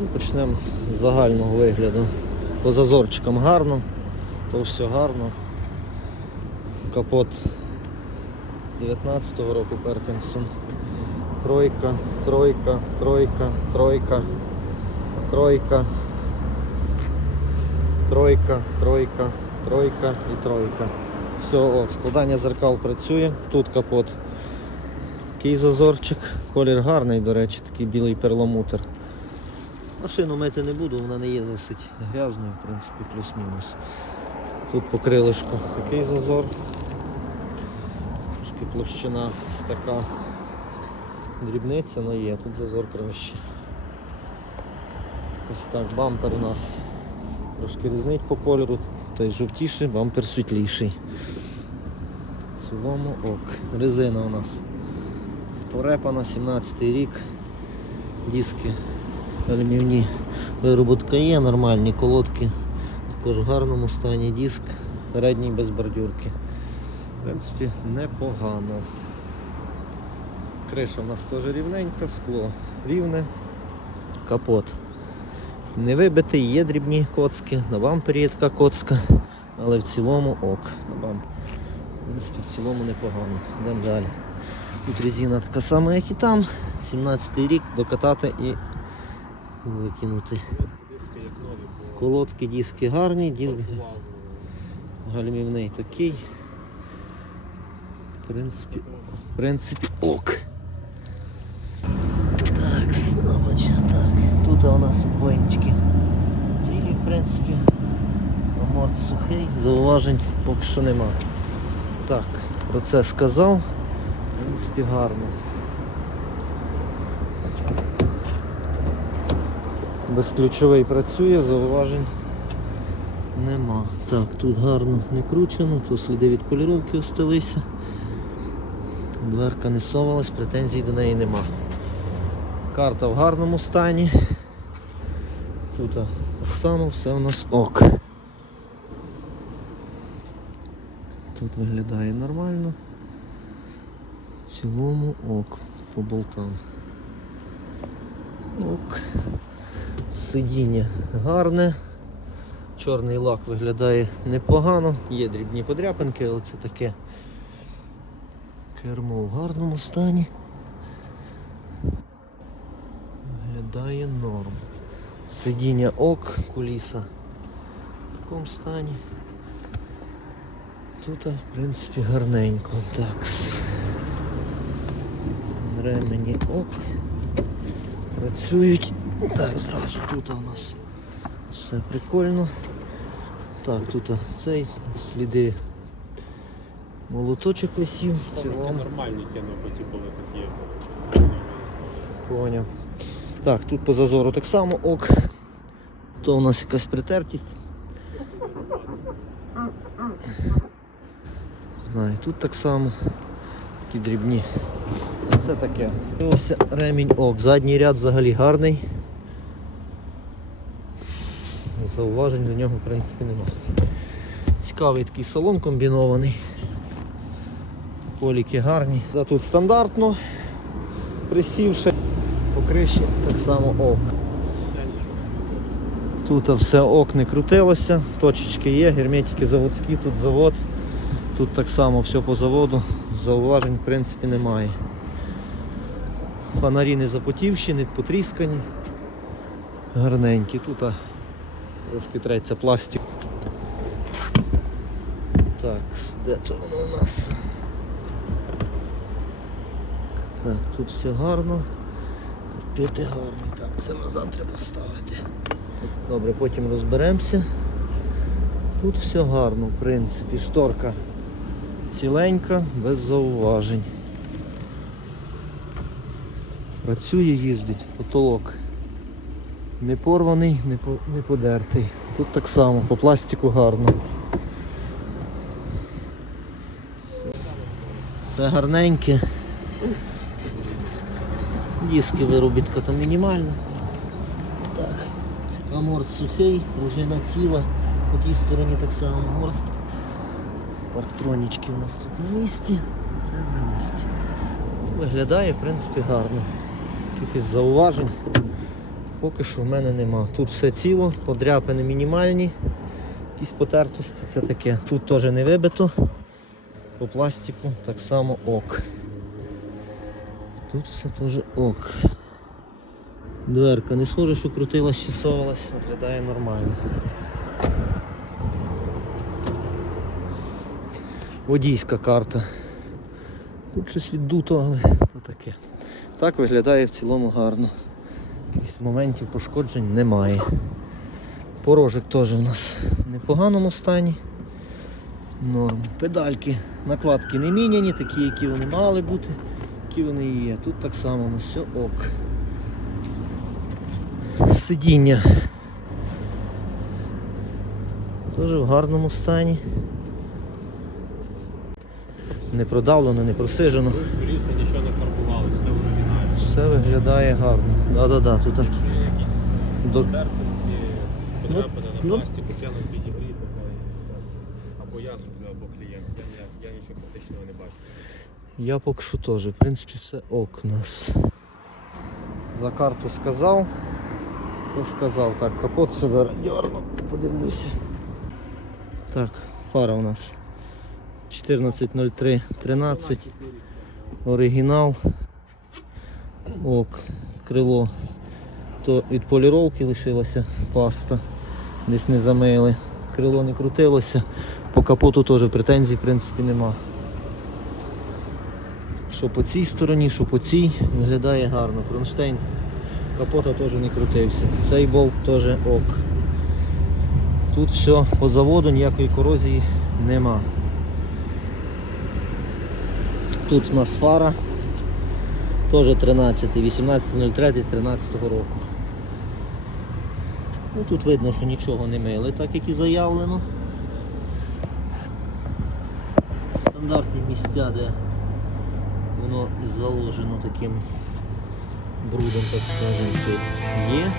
Ну, Почнемо з загального вигляду. По зазорчикам гарно, то все гарно. Капот 19-го року Перкінсон. Тройка, тройка, тройка, тройка, тройка, тройка, тройка, тройка і тройка. Все, о, складання зеркал працює. Тут капот. Такий зазорчик. Колір гарний, до речі, такий білий перламутр. Машину мити не буду, вона не є досить грязною, в принципі, плюс-мінус. Тут по крилишку такий зазор. Трошки площина ось така дрібниця, але є, тут зазор краще. Ось так, бампер у нас трошки різнить по кольору, той жовтіший, бампер світліший. В цілому ок. Резина у нас порепана, 17 й рік. Диски алюмівні вироботка є, нормальні колодки. Також в гарному стані диск, передній без бордюрки. В принципі, непогано. Криша у нас теж рівненька, скло рівне, капот. Не вибитий, є дрібні коцки, на бампері є така коцка, але в цілому ок. На бам- В принципі, в цілому непогано. Йдемо далі. Тут резина така сама, як і там. 17-й рік докатати і викинути. Колодки, диски гарні, диск гальмівний такий. В принципі, в принципі, ок. Так, снабоча, так. Тут у нас бойнички цілі, в принципі. Аморт сухий, зауважень поки що нема. Так, про це сказав. В принципі, гарно. Безключовий працює, зауважень Нема. Так, тут гарно не кручено, тут сліди від поліровки осталися. Дверка не совалась, претензій до неї нема. Карта в гарному стані. Тут так само все у нас ок. Тут виглядає нормально. В цілому ок по болтам. Ок. Сидіння гарне. Чорний лак виглядає непогано, є дрібні подряпинки, але це таке кермо в гарному стані. Виглядає норм. Сидіння ок, куліса в такому стані. Тут, в принципі, гарненько. Так. Ремені ок. Працюють. Так, зразу тут у нас все прикольно. Так, тут цей сліди молоточок висів. Цілому. нормальні кинув, бо ті були такі. Поняв. Так, тут по зазору так само ок. То у нас якась притертість. Знаю, тут так само. Такі дрібні. Це таке. Це ось ремінь ок. Задній ряд взагалі гарний. Зауважень до нього в принципі немає. Цікавий такий салон комбінований. Поліки гарні. Да, тут стандартно присівши по криші, так само ок. Тут все ок крутилося, точечки є, герметики заводські, тут завод. Тут так само все по заводу, зауважень в принципі немає. Фонарі не запотівші, не потріскані. Гарненькі. Тут трошки треться пластик. Так, де то воно у нас? Так, тут все гарно. Карпети гарні. Так, це назад треба ставити. Добре, потім розберемося. Тут все гарно, в принципі. Шторка ціленька, без зауважень. Працює, їздить, потолок. Не порваний, не, по, не подертий. Тут так само, по пластику гарно. Все гарненьке. Диски виробітка там мінімальна. Так. Аморт сухий, пружина ціла. По тій стороні так само аморт. Парктронічки у нас тут на місці. Це на місці. Виглядає, в принципі, гарно. Якихось зауважень Поки що в мене нема. Тут все ціло, подряпини мінімальні, якісь потертості, це таке. Тут теж не вибито. По пластику так само ок. Тут все теж ок. Дверка не схоже, що крутилась чи совалась, виглядає нормально. Водійська карта. Тут щось віддуто, але то таке. Так виглядає в цілому гарно. Якихось моментів пошкоджень немає. Порожик теж у нас в непоганому стані. Норм. Педальки, накладки не міняні, такі, які вони мали бути, які вони і є. Тут так само у нас все ок. Сидіння. Теж в гарному стані. Не продавлено, не просижено. Коліса нічого не фарбувалося, все в оригіналі. Все виглядає гарно. Да-да-да, тут Якщо є якісь до... потрапини ну, на пластику, тягнуть підігріти, то і все. Або я зроблю, або клієнт. Я, я, я нічого критичного не бачу. Я поки що теж. В принципі, все ок у нас. За карту сказав. То сказав. Так, капот ще зараз дьорну. Подивлюся. Так, фара у нас 14.03 13. Оригінал. Ок. Крило. То від поліровки лишилася паста. Десь не замили. Крило не крутилося. По капоту теж претензій в принципі нема. Що по цій стороні, що по цій, виглядає гарно. Кронштейн капота теж не крутився. Цей болт теж ок. Тут все по заводу, ніякої корозії нема. Тут у нас фара. Теж 13, 18.03 13 року. Ну, тут видно, що нічого не мили, так як і заявлено. Стандартні місця, де воно заложено таким брудом, так скажемо, є.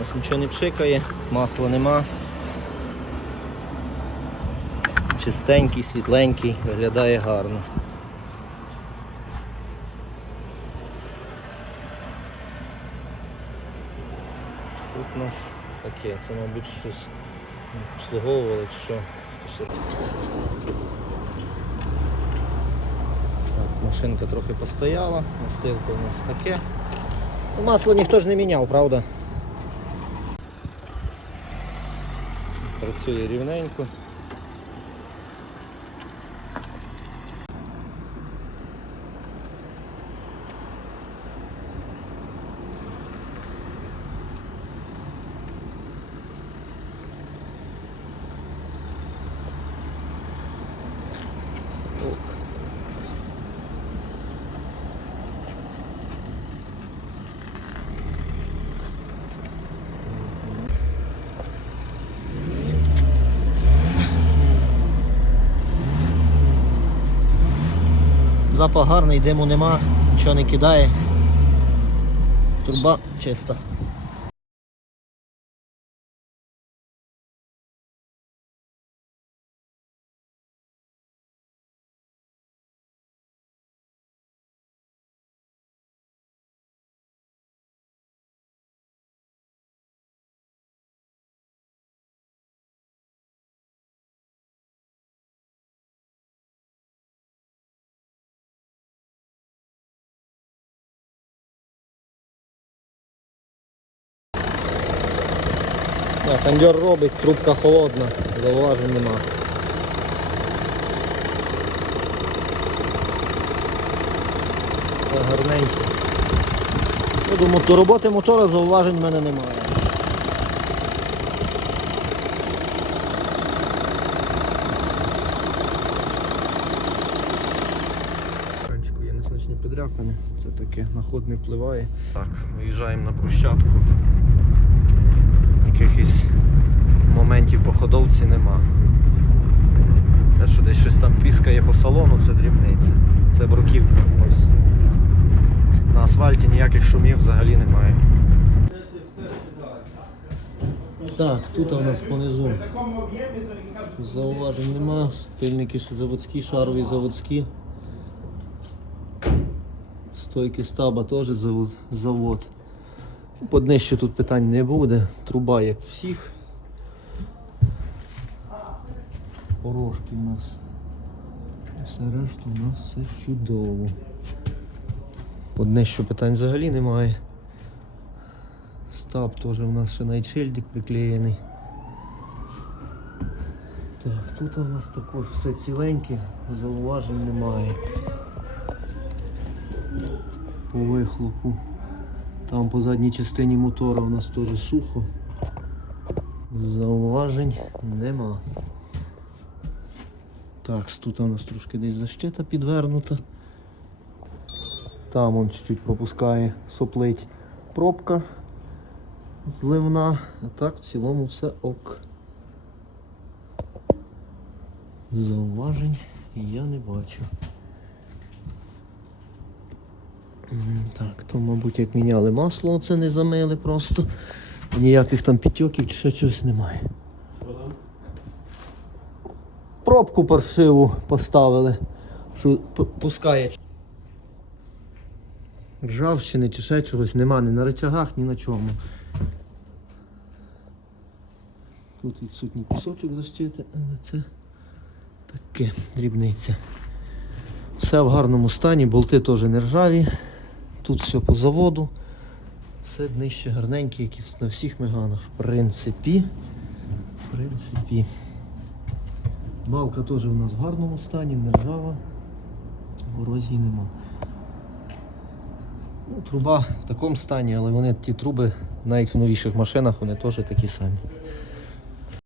Нас нічого не пшикає, масла нема. Чистенький, світленький, виглядає гарно. Тут у нас таке. Це, мабуть, щось обслуговували чи що. Так, машинка трохи постояла, настилка у нас таке. Ну, Масло ніхто ж не міняв, правда? Працює рівненько. Запах гарний, диму нема, нічого не кидає. Турба чиста. Да, кондер робить, трубка холодна, зауважень нема. Все гарненько. Ну, до роботи мотора зауважень в мене немає. Є незначні підряпини, це таке на ход не впливає. Так, виїжджаємо на брусчатку. Якихось моментів по ходовці нема. Те, що десь щось там піскає по салону, це дрібниця. Це бруківка. Ось. На асфальті ніяких шумів взагалі немає. Так, тут у нас понизу зауважень нема. Пильники ще заводські, шарові заводські. Стойки стаба теж завод. По днищу тут питань не буде. Труба як всіх. Порожки у нас. Все решту у нас все чудово. По днищу питань взагалі немає. Стаб теж у нас ще найтшильдик приклеєний. Так, тут у нас також все ціленьке, зауважень немає. По вихлопу. Там по задній частині мотора у нас теж сухо. Зауважень нема. Так, тут у нас трошки десь защита підвернута. Там он чуть-чуть пропускає, соплить пробка зливна. А так в цілому все ок. Зауважень я не бачу. Так, то, мабуть, як міняли масло, це не замили просто. Ніяких там підтьоків чи ще чогось немає. Що там? Пробку паршиву поставили, що пускає. Ржавчини чи ще чогось нема, ні на рычагах, ні на чому. Тут відсутній кусочок защити, але це таке дрібниця. Все в гарному стані, болти теж не ржаві. Тут все по заводу. Все днище гарненьке, як на всіх меганах. В принципі. В принципі. Балка теж у нас в гарному стані, не ржава, корозії нема. Ну, труба в такому стані, але вони ті труби навіть в новіших машинах вони теж такі самі.